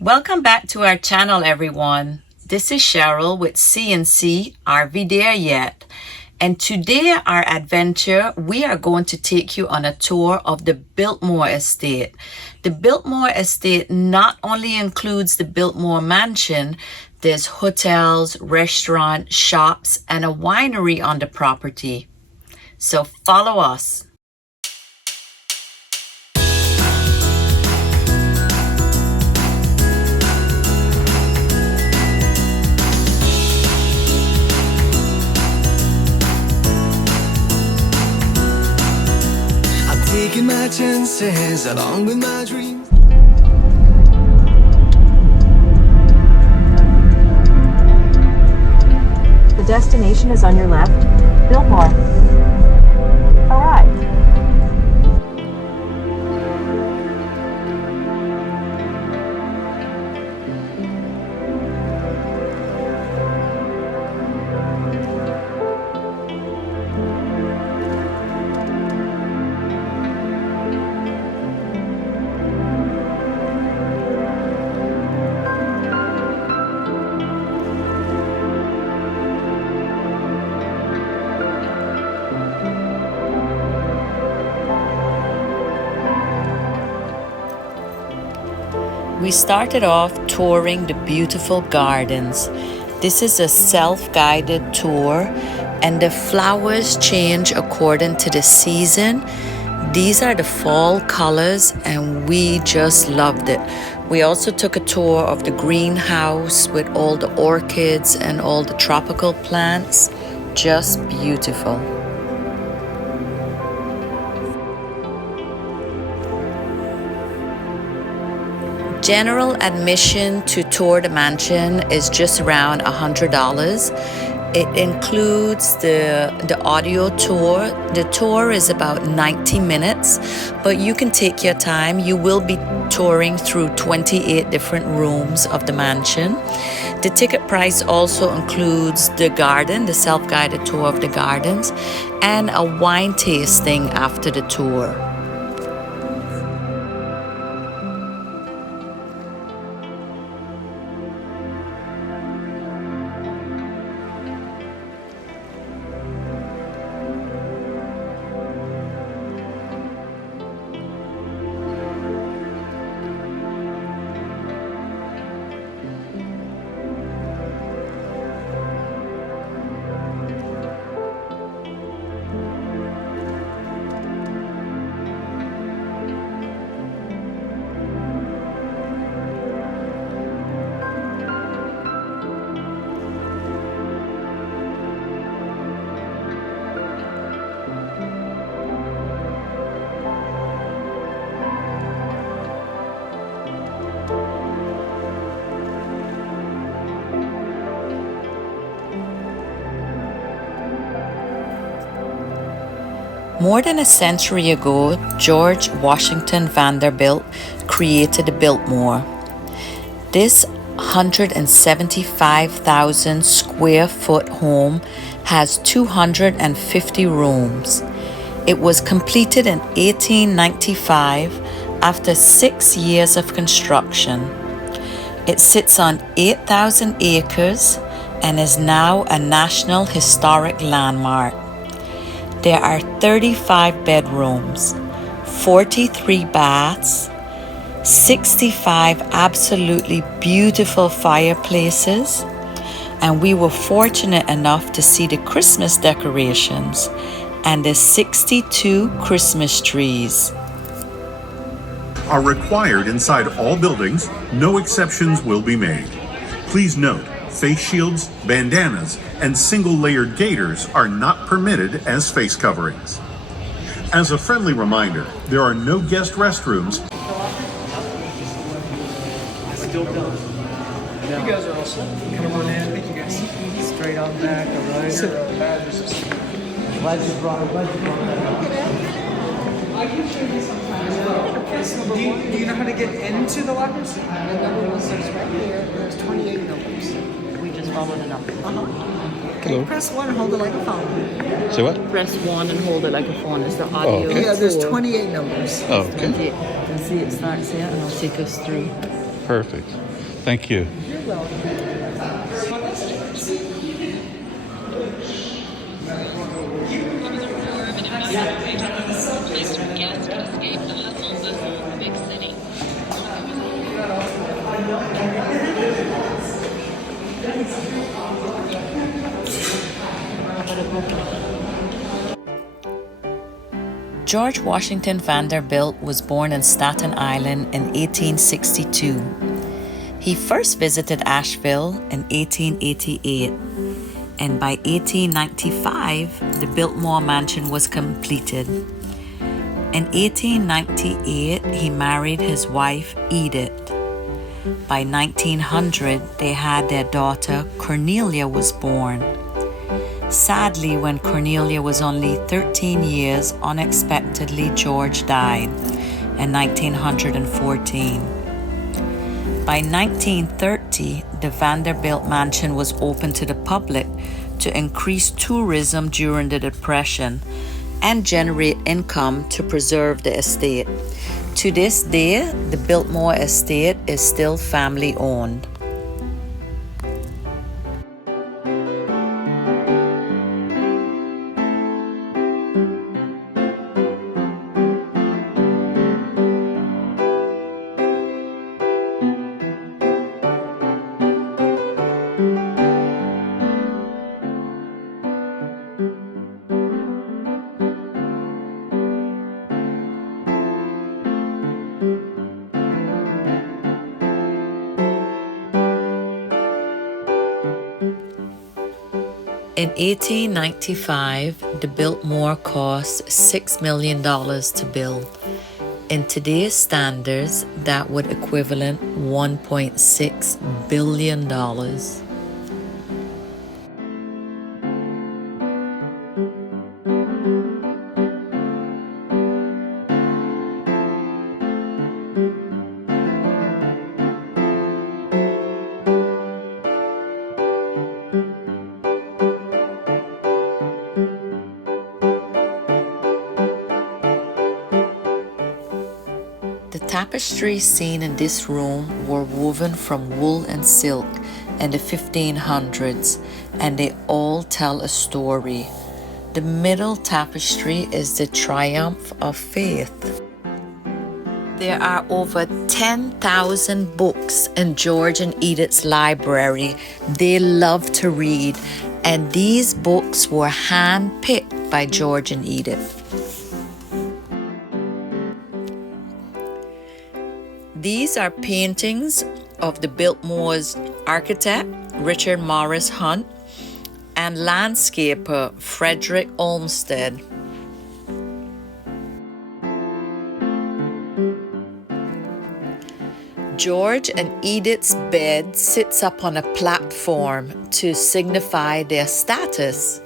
Welcome back to our channel, everyone. This is Cheryl with C&C RV There Yet. And today, our adventure, we are going to take you on a tour of the Biltmore estate. The Biltmore estate not only includes the Biltmore mansion, there's hotels, restaurants, shops, and a winery on the property. So follow us. Taking my chances along with my dreams. The destination is on your left. Biltmore. Arrive. We started off touring the beautiful gardens. This is a self-guided tour, and the flowers change according to the season. These are the fall colors, and we just loved it. We also took a tour of the greenhouse with all the orchids and all the tropical plants. Just beautiful. General admission to tour the mansion is just around $100. It includes the audio tour. The tour is about 90 minutes, but you can take your time. You will be touring through 28 different rooms of the mansion. The ticket price also includes the garden, the self-guided tour of the gardens, and a wine tasting after the tour. More than a century ago, George Washington Vanderbilt created the Biltmore. This 175,000 square foot home has 250 rooms. It was completed in 1895 after 6 years of construction. It sits on 8,000 acres and is now a National Historic Landmark. There are 35 bedrooms, 43 baths, 65 absolutely beautiful fireplaces, and we were fortunate enough to see the Christmas decorations and the 62 Christmas trees. Are required inside all buildings. No exceptions will be made. Please note, face shields, bandanas, and single-layered gaiters are not permitted as face coverings. As a friendly reminder, there are no guest restrooms. Still done. You guys are awesome. Come on in. Thank you guys. Straight on back, all right? Glad you brought that up. I can show you sometimes. Do you know how to get into the lockers? The number was right here. There's 28 numbers. We just follow the number. Okay, press 1 and hold it like a phone. Say what? Press 1 and hold it like a phone. It's the audio. okay. Yeah, there's 28 numbers. Oh, okay. You can see it starts here and it'll take us through. Perfect. Thank you. You're welcome. George Washington Vanderbilt was born in Staten Island in 1862. He first visited Asheville in 1888, and by 1895, the Biltmore mansion was completed. In 1898, he married his wife, Edith. By 1900, they had their daughter, Cornelia, was born. Sadly, when Cornelia was only 13 years, unexpectedly George died in 1914. By 1930, the Vanderbilt mansion was open to the public to increase tourism during the Depression and generate income to preserve the estate. To this day, the Biltmore estate is still family owned. In 1895, the Biltmore cost $6 million to build. In today's standards, that would equivalent $1.6 billion. The tapestries seen in this room were woven from wool and silk in the 1500s, and they all tell a story. The middle tapestry is the triumph of faith. There are over 10,000 books in George and Edith's library. They love to read, and these books were hand-picked by George and Edith. These are paintings of the Biltmore's architect, Richard Morris Hunt, and landscaper, Frederick Olmsted. George and Edith's bed sits up on a platform to signify their status.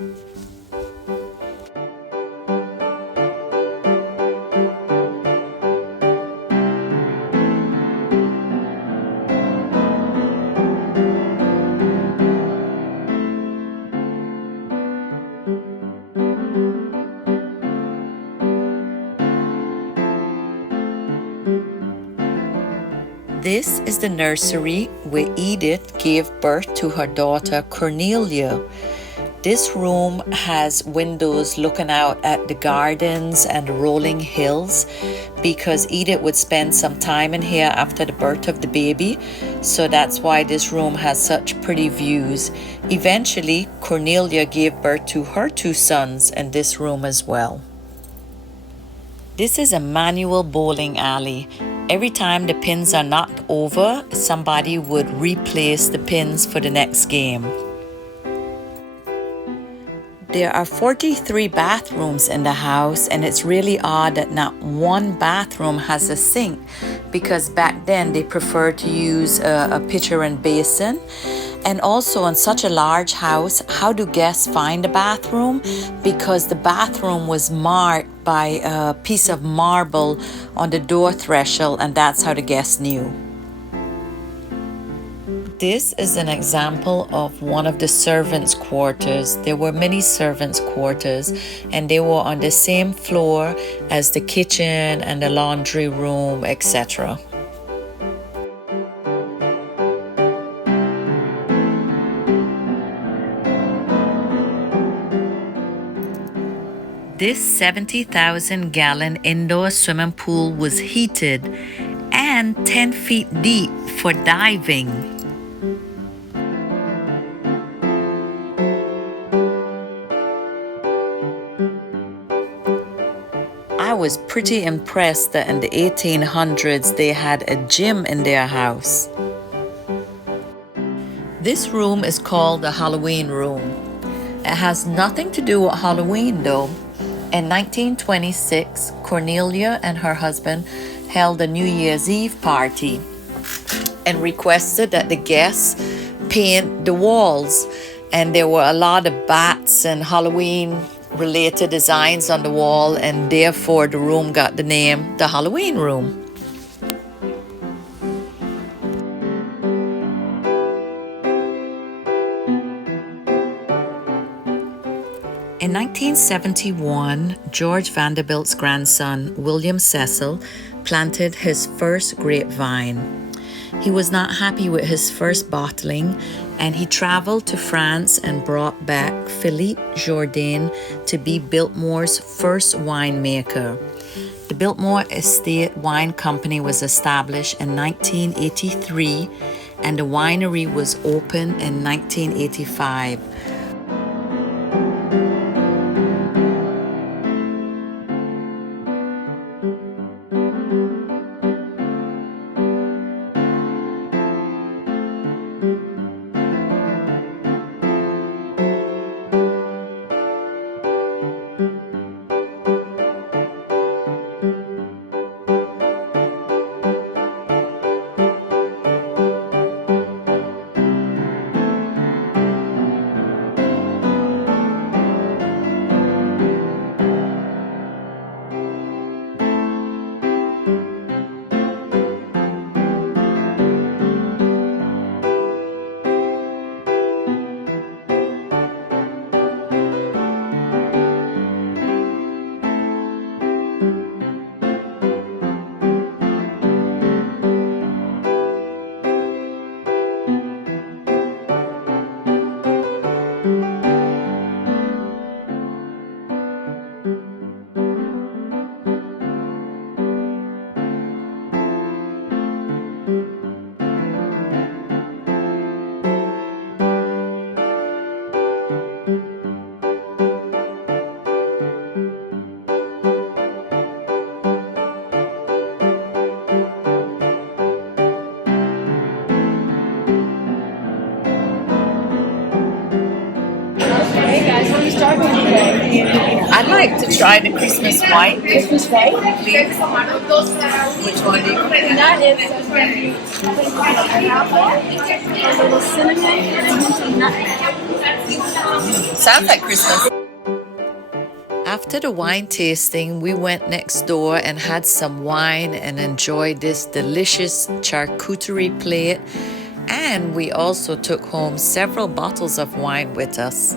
This is the nursery where Edith gave birth to her daughter Cornelia. This room has windows looking out at the gardens and the rolling hills because Edith would spend some time in here after the birth of the baby. So that's why this room has such pretty views. Eventually, Cornelia gave birth to her two sons in this room as well. This is a manual bowling alley. Every time the pins are knocked over, somebody would replace the pins for the next game. There are 43 bathrooms in the house, and it's really odd that not one bathroom has a sink because back then they preferred to use a pitcher and basin. And also in such a large house, how do guests find a bathroom? Because the bathroom was marked by a piece of marble on the door threshold, and that's how the guests knew. This is an example of one of the servants' quarters. There were many servants' quarters, and they were on the same floor as the kitchen and the laundry room, etc. This 70,000-gallon indoor swimming pool was heated and 10 feet deep for diving. I was pretty impressed that in the 1800s they had a gym in their house. This room is called the Halloween room. It has nothing to do with Halloween though. In 1926, Cornelia and her husband held a New Year's Eve party and requested that the guests paint the walls. And there were a lot of bats and Halloween related designs on the wall, and therefore the room got the name the Halloween room. In 1971, George Vanderbilt's grandson, William Cecil, planted his first grapevine. He was not happy with his first bottling, and he traveled to France and brought back Philippe Jourdain to be Biltmore's first winemaker. The Biltmore Estate Wine Company was established in 1983, and the winery was opened in 1985. I'd like to try the Christmas white. Christmas white? Please. Which one do you think? That is an apple, a little cinnamon, and a hint of nutmeg. Sounds like Christmas. After the wine tasting, we went next door and had some wine and enjoyed this delicious charcuterie plate. And we also took home several bottles of wine with us.